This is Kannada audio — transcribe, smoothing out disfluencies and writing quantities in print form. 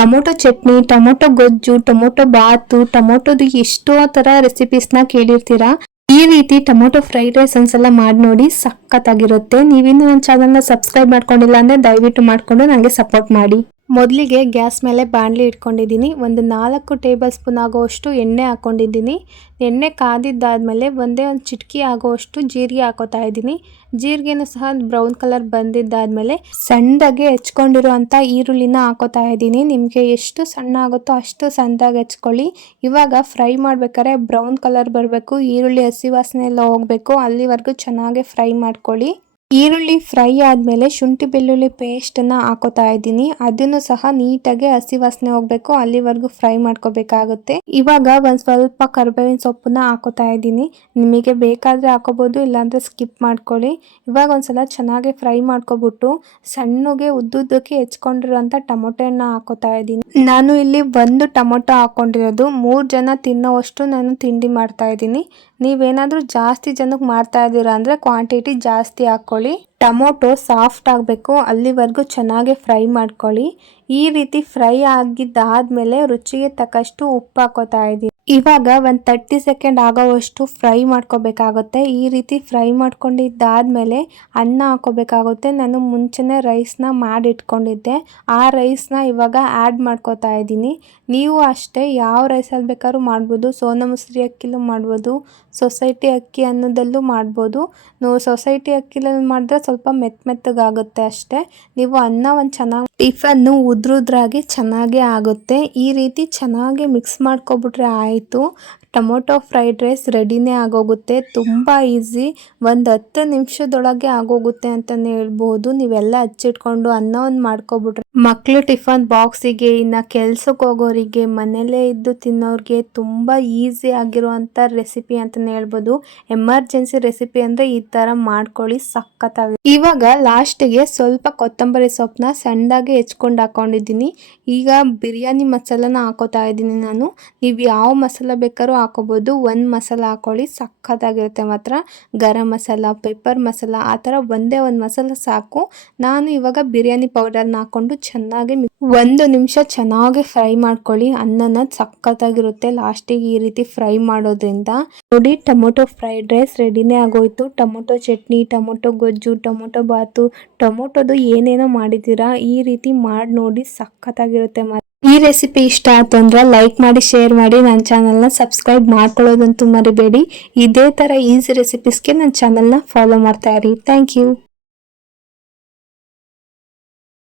ಟೊಮೊಟೊ ಚಟ್ನಿ, ಟೊಮೊಟೊ ಗೊಜ್ಜು, ಟೊಮೊಟೊ ಬಾತು, ಟೊಮೊಟೊದು ಎಷ್ಟೋ ತರ ರೆಸಿಪೀಸ್ನ ಕೇಳಿರ್ತೀರಾ. ಈ ರೀತಿ ಟೊಮೊಟೊ ಫ್ರೈಡ್ ರೈಸ್ ಒಂದ್ಸಲ ಮಾಡಿ ನೋಡಿ, ಸಖತ್ತಾಗಿರುತ್ತೆ. ನೀವಿನ್ನು ನನ್ನ ಚಾನಲ್ನ ಸಬ್ಸ್ಕ್ರೈಬ್ ಮಾಡ್ಕೊಂಡಿಲ್ಲ ಅಂದ್ರೆ ದಯವಿಟ್ಟು ಮಾಡ್ಕೊಂಡು ನನಗೆ ಸಪೋರ್ಟ್ ಮಾಡಿ. ಮೊದಲಿಗೆ ಗ್ಯಾಸ್ ಮೇಲೆ ಬಾಣಲಿ ಇಟ್ಕೊಂಡಿದ್ದೀನಿ. ಒಂದು 4 ಟೇಬಲ್ ಸ್ಪೂನ್ ಆಗೋವಷ್ಟು ಎಣ್ಣೆ ಹಾಕ್ಕೊಂಡಿದ್ದೀನಿ. ಎಣ್ಣೆ ಕಾದಿದ್ದಾದಮೇಲೆ ಒಂದೇ ಒಂದು ಚಿಟಕಿ ಆಗೋವಷ್ಟು ಜೀರಿಗೆ ಹಾಕೋತಾ ಇದ್ದೀನಿ. ಜೀರಿಗೆನೂ ಸಹ ಬ್ರೌನ್ ಕಲರ್ ಬಂದಿದ್ದಾದಮೇಲೆ ಸಣ್ಣದಾಗೆ ಹೆಚ್ಕೊಂಡಿರುವಂಥ ಈರುಳ್ಳಿನ ಹಾಕೋತಾ ಇದ್ದೀನಿ. ನಿಮಗೆ ಎಷ್ಟು ಸಣ್ಣ ಆಗುತ್ತೋ ಅಷ್ಟು ಸಣ್ಣದಾಗಿ ಹೆಚ್ಕೊಳ್ಳಿ. ಇವಾಗ ಫ್ರೈ ಮಾಡ್ಬೇಕಾದ್ರೆ ಬ್ರೌನ್ ಕಲರ್ ಬರಬೇಕು, ಈರುಳ್ಳಿ ಹಸಿ ವಾಸನೆ ಎಲ್ಲ ಹೋಗಬೇಕು, ಅಲ್ಲಿವರೆಗೂ ಚೆನ್ನಾಗಿ ಫ್ರೈ ಮಾಡ್ಕೊಳ್ಳಿ. ಈರುಳ್ಳಿ ಫ್ರೈ ಆದಮೇಲೆ ಶುಂಠಿ ಬೆಳ್ಳುಳ್ಳಿ ಪೇಸ್ಟನ್ನು ಹಾಕೋತಾ ಇದ್ದೀನಿ. ಅದನ್ನು ಸಹ ನೀಟಾಗಿ ಹಸಿ ವಾಸನೆ ಹೋಗಬೇಕು, ಅಲ್ಲಿವರೆಗೂ ಫ್ರೈ ಮಾಡ್ಕೋಬೇಕಾಗುತ್ತೆ. ಇವಾಗ ಒಂದು ಸ್ವಲ್ಪ ಕರಿಬೇವಿನ ಸೊಪ್ಪನ್ನ ಹಾಕೋತಾ ಇದ್ದೀನಿ. ನಿಮಗೆ ಬೇಕಾದರೆ ಹಾಕೋಬೋದು, ಇಲ್ಲಾಂದರೆ ಸ್ಕಿಪ್ ಮಾಡ್ಕೊಳ್ಳಿ. ಇವಾಗ ಒಂದ್ಸಲ ಚೆನ್ನಾಗಿ ಫ್ರೈ ಮಾಡ್ಕೊಬಿಟ್ಟು ಸಣ್ಣಗೆ ಉದ್ದುದ್ದಕ್ಕೆ ಹೆಚ್ಕೊಂಡಿರೋಂಥ ಟೊಮೊಟೊನ ಹಾಕೋತಾ ಇದ್ದೀನಿ. ನಾನು ಇಲ್ಲಿ 1 ಟೊಮೊಟೊ ಹಾಕೊಂಡಿರೋದು. 3 ಜನ ತಿನ್ನೋವಷ್ಟು ನಾನು ತಿಂಡಿ ಮಾಡ್ತಾ ಇದ್ದೀನಿ. ನೀವೇನಾದರೂ ಜಾಸ್ತಿ ಜನಕ್ಕೆ ಮಾಡ್ತಾ ಇದ್ದೀರಾ ಅಂದರೆ ಕ್ವಾಂಟಿಟಿ ಜಾಸ್ತಿ ಹಾಕ್ಕೊಳ್ಳಿ. ಟೊಮೊಟೊ ಸಾಫ್ಟ್ ಆಗಬೇಕು, ಅಲ್ಲಿವರೆಗೂ ಚೆನ್ನಾಗಿ ಫ್ರೈ ಮಾಡ್ಕೊಳ್ಳಿ. ಈ ರೀತಿ ಫ್ರೈ ಆಗಿದ್ದಾದಮೇಲೆ ರುಚಿಗೆ ತಕ್ಕಷ್ಟು ಉಪ್ಪು ಹಾಕೋತಾ ಇದ್ದೀನಿ. ಇವಾಗ ಒಂದು 30 ಸೆಕೆಂಡ್ ಆಗೋವಷ್ಟು ಫ್ರೈ ಮಾಡ್ಕೋಬೇಕಾಗುತ್ತೆ. ಈ ರೀತಿ ಫ್ರೈ ಮಾಡ್ಕೊಂಡಿದ್ದಾದಮೇಲೆ ಅನ್ನ ಹಾಕೋಬೇಕಾಗುತ್ತೆ. ನಾನು ಮುಂಚೆನೇ ರೈಸ್ನ ಮಾಡಿಟ್ಕೊಂಡಿದ್ದೆ. ಆ ರೈಸ್ನ ಇವಾಗ ಆ್ಯಡ್ ಮಾಡ್ಕೋತಾ ಇದ್ದೀನಿ. ನೀವು ಅಷ್ಟೇ ಯಾವ ರೈಸಲ್ಲಿ ಬೇಕಾದ್ರೂ ಮಾಡ್ಬೋದು. ಸೋನಾ ಮಸೂರಿ ಅಕ್ಕಿಲೂ ಮಾಡ್ಬೋದು, ಸೊಸೈಟಿ ಅಕ್ಕಿ ಅನ್ನೋದಲ್ಲೂ ಮಾಡ್ಬೋದು. ಸೊಸೈಟಿ ಅಕ್ಕಿಲಲ್ಲಿ ಮಾಡಿದ್ರೆ ಸ್ವಲ್ಪ ಮೆತ್ತಗಾಗುತ್ತೆ ಅಷ್ಟೇ. ನೀವು ಅನ್ನ ಒಂದು ಚೆನ್ನಾಗಿ ಟಿಫನ್ನು ಉದ್ರುದ್ರಾಗಿ ಚೆನ್ನಾಗೇ ಆಗುತ್ತೆ. ಈ ರೀತಿ ಚೆನ್ನಾಗಿ ಮಿಕ್ಸ್ ಮಾಡ್ಕೊಬಿಟ್ರೆ ಆಯಿತು. ಟೊಮೊಟೊ ಫ್ರೈಡ್ ರೈಸ್ ರೆಡಿನೇ ಆಗೋಗುತ್ತೆ. ತುಂಬ ಈಸಿ, ಒಂದು 10 ನಿಮಿಷದೊಳಗೆ ಆಗೋಗುತ್ತೆ ಅಂತಲೇ ಹೇಳ್ಬೋದು. ನೀವೆಲ್ಲ ಹಚ್ಚಿಟ್ಕೊಂಡು ಅನ್ನವನ್ನು ಮಾಡ್ಕೊಬಿಟ್ರೆ ಮಕ್ಕಳು ಟಿಫನ್ ಬಾಕ್ಸಿಗೆ, ಇನ್ನು ಕೆಲ್ಸಕ್ಕೆ ಹೋಗೋರಿಗೆ, ಮನೆಯಲ್ಲೇ ಇದ್ದು ತಿನ್ನೋರಿಗೆ ತುಂಬ ಈಸಿ ಆಗಿರುವಂಥ ರೆಸಿಪಿ ಅಂತಲೇ ಹೇಳ್ಬೋದು. ಎಮರ್ಜೆನ್ಸಿ ರೆಸಿಪಿ ಅಂದರೆ ಈ ಥರ ಮಾಡ್ಕೊಳ್ಳಿ, ಸಖತ್ತಾಗಿ. ಇವಾಗ ಲಾಸ್ಟಿಗೆ ಸ್ವಲ್ಪ ಕೊತ್ತಂಬರಿ ಸೊಪ್ಪನ್ನ ಸಣ್ಣದಾಗಿ ಹೆಚ್ಕೊಂಡು ಹಾಕೊಂಡಿದ್ದೀನಿ. ಈಗ ಬಿರಿಯಾನಿ ಮಸಾಲನ ಹಾಕೋತಾ ಇದ್ದೀನಿ ನಾನು. ನೀವು ಯಾವ ಮಸಾಲ ಬೇಕಾದ್ರೂ ಹಾಕೋಬೋದು. ಒಂದು ಮಸಾಲ ಹಾಕೊಳ್ಳಿ, ಸಖತ್ತಾಗಿರುತ್ತೆ ಮಾತ್ರ. ಗರಂ ಮಸಾಲ, ಪೆಪ್ಪರ್ ಮಸಾಲ, ಆ ಥರ ಒಂದೇ ಒಂದು ಮಸಾಲ ಸಾಕು. ನಾನು ಇವಾಗ ಬಿರಿಯಾನಿ ಪೌಡರ್ನ ಹಾಕ್ಕೊಂಡು ಚೆನ್ನಾಗಿ 1 ನಿಮಿಷ ಚೆನ್ನಾಗಿ ಫ್ರೈ ಮಾಡ್ಕೊಳ್ಳಿ. ಅನ್ನನ ಸಖತ್ತಾಗಿರುತ್ತೆ ಲಾಸ್ಟಿಗೆ ಈ ರೀತಿ ಫ್ರೈ ಮಾಡೋದ್ರಿಂದ. ನೋಡಿ, ಟೊಮೊಟೊ ಫ್ರೈಡ್ ರೈಸ್ ರೆಡಿನೇ ಆಗೋಯ್ತು. ಟೊಮೊಟೊ ಚಟ್ನಿ, ಟೊಮೊಟೊ ಗೊಜ್ಜು, ಟೊಮೊಟೊ ಬಾತು, ಟೊಮೊಟೊದು ಏನೇನೋ ಮಾಡಿದ್ದೀರಾ, ಈ ರೀತಿ ಮಾಡಿ ನೋಡಿ, ಸಖತ್ತಾಗಿರುತ್ತೆ. ಈ ರೆಸಿಪಿ ಇಷ್ಟ ಆಯ್ತು ಅಂದ್ರೆ ಲೈಕ್ ಮಾಡಿ, ಶೇರ್ ಮಾಡಿ, ನನ್ನ ಚಾನಲ್ನ ಸಬ್ಸ್ಕ್ರೈಬ್ ಮಾಡ್ಕೊಳ್ಳೋದಂತೂ ಮರಿಬೇಡಿ. ಇದೇ ಥರ ಈಸಿ ರೆಸಿಪೀಸ್ಗೆ ನನ್ನ ಚಾನಲ್ನ ಫಾಲೋ ಮಾಡ್ತಾ ಇರಿ. Thank you.